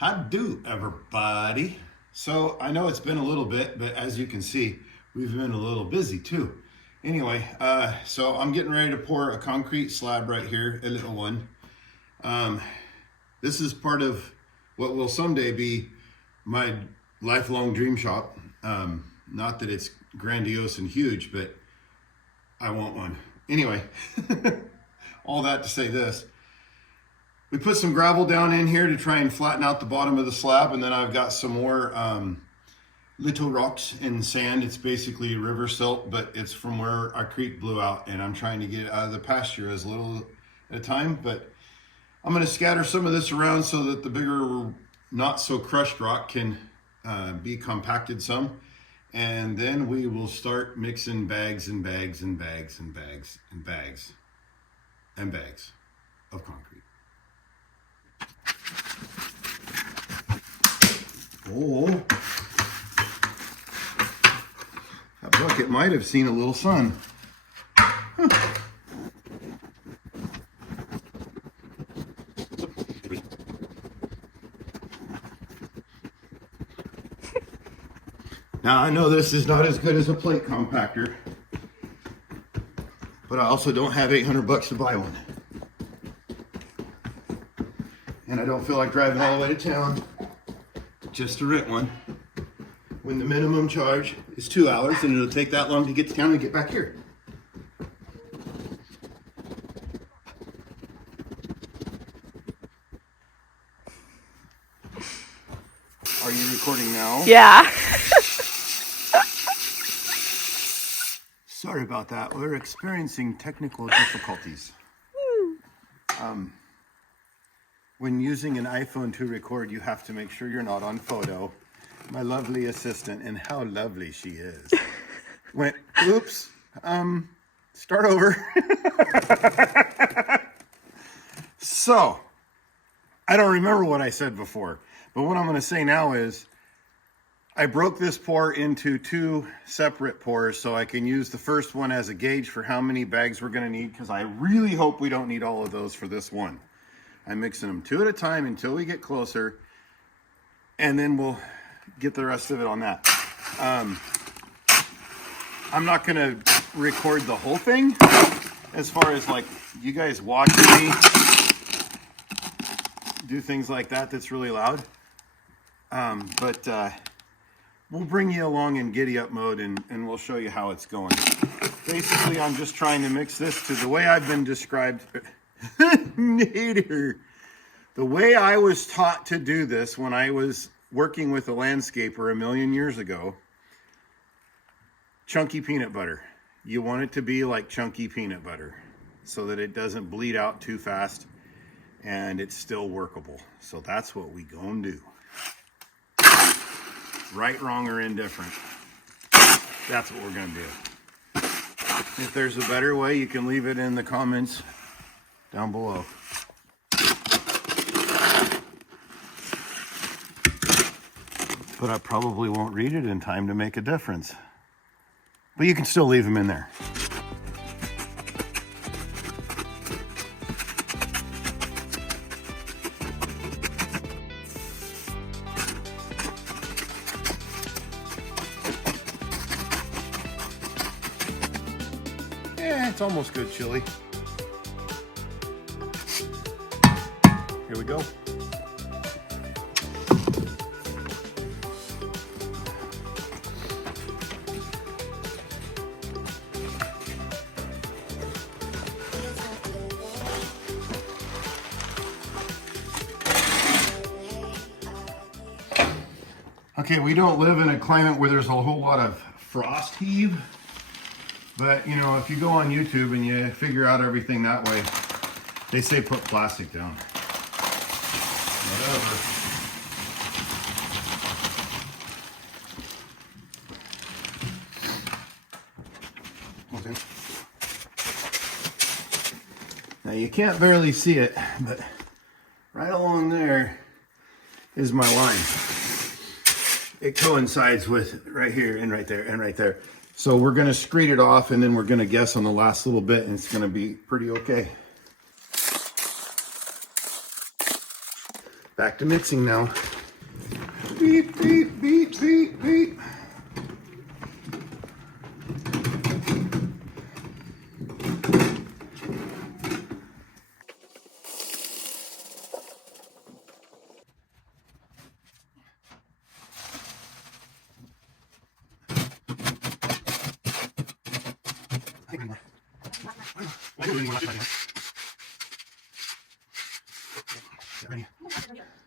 How do, everybody? So I know it's been a little bit, but as you can see, we've been a little busy too. Anyway, so I'm getting ready to pour a concrete slab right here, a little one. This is part of what will someday be my lifelong dream shop. Not that it's grandiose and huge, but I want one. Anyway, all that to say this. We put some gravel down in here to try and flatten out the bottom of the slab, and then I've got some more little rocks and sand. It's basically river silt, but it's from where our creek blew out, and I'm trying to get it out of the pasture as little at a time. But I'm going to scatter some of this around so that the bigger, not so crushed rock can be compacted some, and then we will start mixing bags and bags and bags and bags and bags and bags of concrete. Oh, that bucket might have seen a little sun. Huh. Now I know this is not as good as a plate compactor, but I also don't have $800 to buy one. And I don't feel like driving all the way to town just to rent one when the minimum charge is 2 hours and it'll take that long to get to town and get back here. Are you recording now? Yeah. Sorry about that. We're experiencing technical difficulties. When using an iPhone to record, you have to make sure you're not on photo. My lovely assistant, and how lovely she is, went, oops, start over. So, I don't remember what I said before, but what I'm going to say now is, I broke this pour into 2 separate pours so I can use the first one as a gauge for how many bags we're going to need, because I really hope we don't need all of those for this one. I'm mixing them 2 at a time until we get closer, and then we'll get the rest of it on that. I'm not going to record the whole thing as far as like you guys watching me do things like that that's really loud. But we'll bring you along in giddy up mode and we'll show you how it's going. Basically, I'm just trying to mix this to the way I've been described. Nader. The way I was taught to do this when I was working with a landscaper a million years ago, chunky peanut butter. You want it to be like chunky peanut butter so that it doesn't bleed out too fast and it's still workable. So that's what we gonna do. Right, wrong, or indifferent. That's what we're gonna do. If there's a better way, you can leave it in the comments down below. But I probably won't read it in time to make a difference. But you can still leave them in there. Yeah, it's almost good chili. Here we go. Okay, we don't live in a climate where there's a whole lot of frost heave, but you know, if you go on YouTube and you figure out everything that way, they say put plastic down. Whatever. Okay. Now you can't barely see it, but right along there is my line. It coincides with right here and right there and right there. So we're going to screed it off and then we're going to guess on the last little bit and it's going to be pretty okay. Back to mixing now. Beep, beep, beep, beep, beep.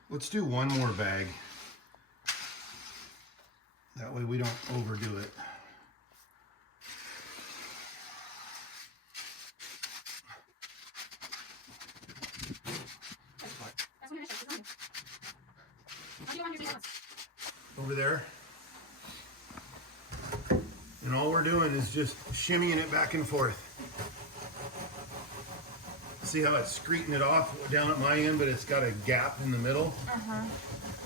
Let's do one more bag. That way we don't overdo it. Over there. And all we're doing is just shimmying it back and forth. See how it's screeting it off down at my end, but it's got a gap in the middle?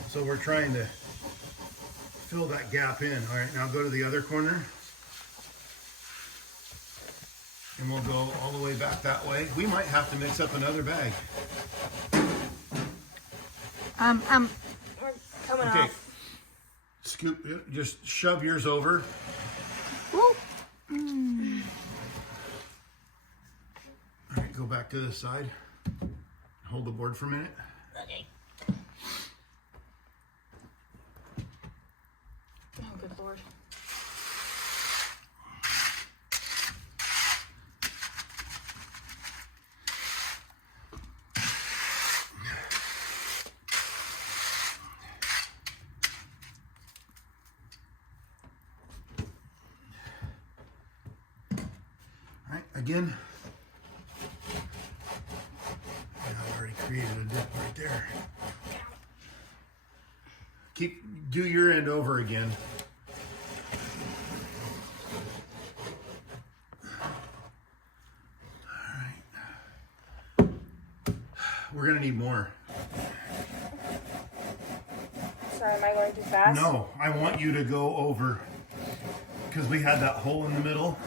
So we're trying to fill that gap in. All right, now go to the other corner. And we'll go all the way back that way. We might have to mix up another bag. We're coming off. Scoop, just shove yours over. Woo. All right, go back to this side. Hold the board for a minute. Okay. Oh, good Lord. All right, again. I've already created a dip right there. Do your end over again. All right. We're gonna need more. Sorry, am I going too fast? No, I want you to go over because we had that hole in the middle.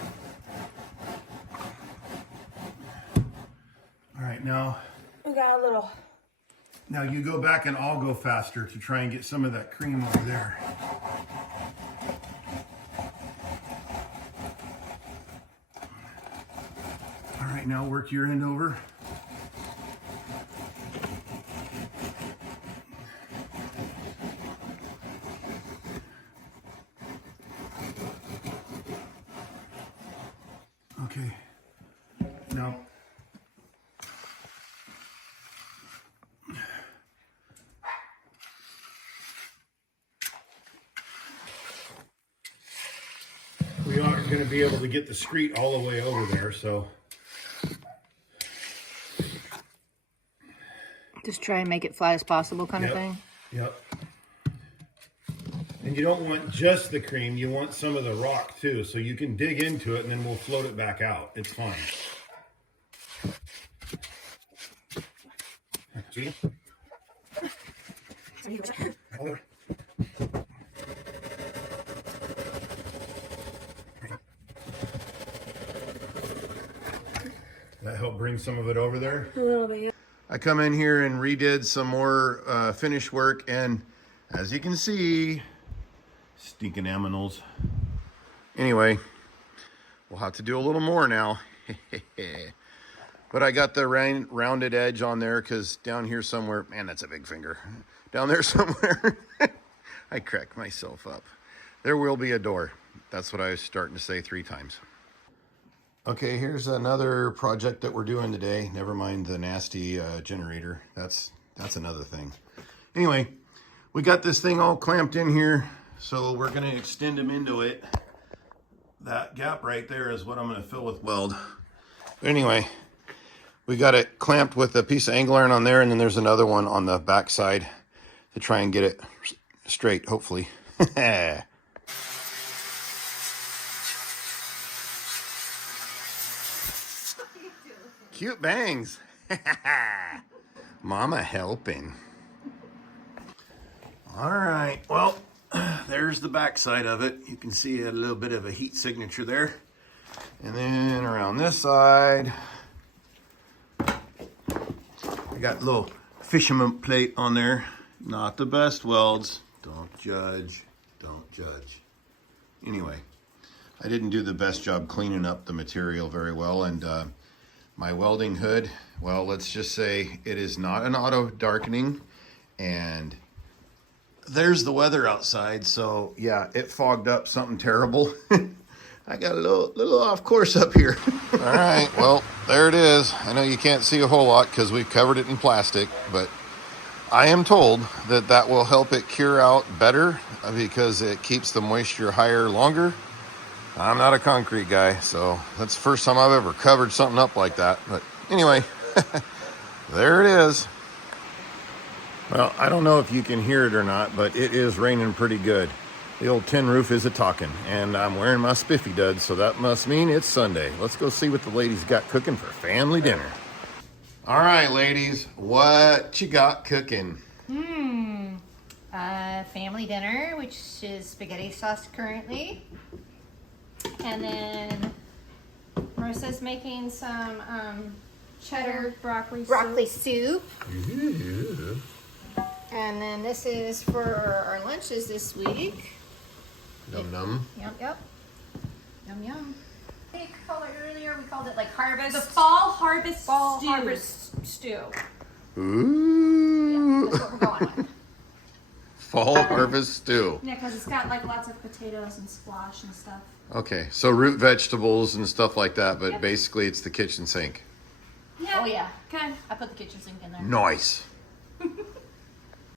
All right, now. We got a little. Now you go back and I'll go faster to try and get some of that cream over there. All right, now work your end over. Okay, now we aren't going to be able to get the screed all the way over there, so Just try and make it flat as possible kind of thing. Yep. And you don't want just the cream, you want some of the rock too, so you can dig into it and then we'll float it back out. It's fine. See? That helped bring some of it over there? A little bit, yeah. I come in here and redid some more finish work, and as you can see, stinking aminals. Anyway, we'll have to do a little more now. But I got the rounded edge on there because down here somewhere, man, that's a big finger. Down there somewhere, I cracked myself up. There will be a door. That's what I was starting to say 3 times. Okay, here's another project that we're doing today. Never mind the nasty generator. That's another thing. Anyway, we got this thing all clamped in here, so we're going to extend them into it. That gap right there is what I'm going to fill with weld. But anyway, we got it clamped with a piece of angle iron on there, and then there's another one on the back side to try and get it straight, hopefully. Cute bangs. Mama helping. All right, well, there's the back side of it. You can see a little bit of a heat signature there. And then around this side, we got little fisherman plate on there. Not the best welds. Don't judge. Don't judge. Anyway, I didn't do the best job cleaning up the material very well, and my welding hood, well, let's just say it is not an auto darkening, and there's the weather outside, so yeah, it fogged up something terrible. I got a little off course up here. All right, well, there it is. I know you can't see a whole lot because we've covered it in plastic, but I am told that that will help it cure out better because it keeps the moisture higher longer. I'm not a concrete guy, so that's the first time I've ever covered something up like that. But anyway, there it is. Well, I don't know if you can hear it or not, but it is raining pretty good. The old tin roof is a-talking, and I'm wearing my spiffy duds, so that must mean it's Sunday. Let's go see what the ladies got cooking for family dinner. All right, ladies, what you got cooking? Family dinner, which is spaghetti sauce currently. And then Marissa's making some cheddar broccoli soup. And then this is for our lunches this week. Num num. Yep. Yum yum. We called it earlier. We called it like harvest. The fall harvest stew. harvest stew. Ooh. Yeah, that's what we're going with. Fall harvest stew. Yeah, because it's got like lots of potatoes and squash and stuff. Okay, so root vegetables and stuff like that, but Yep. basically it's the kitchen sink. Yeah. Oh yeah. Okay. I put the kitchen sink in there. Nice.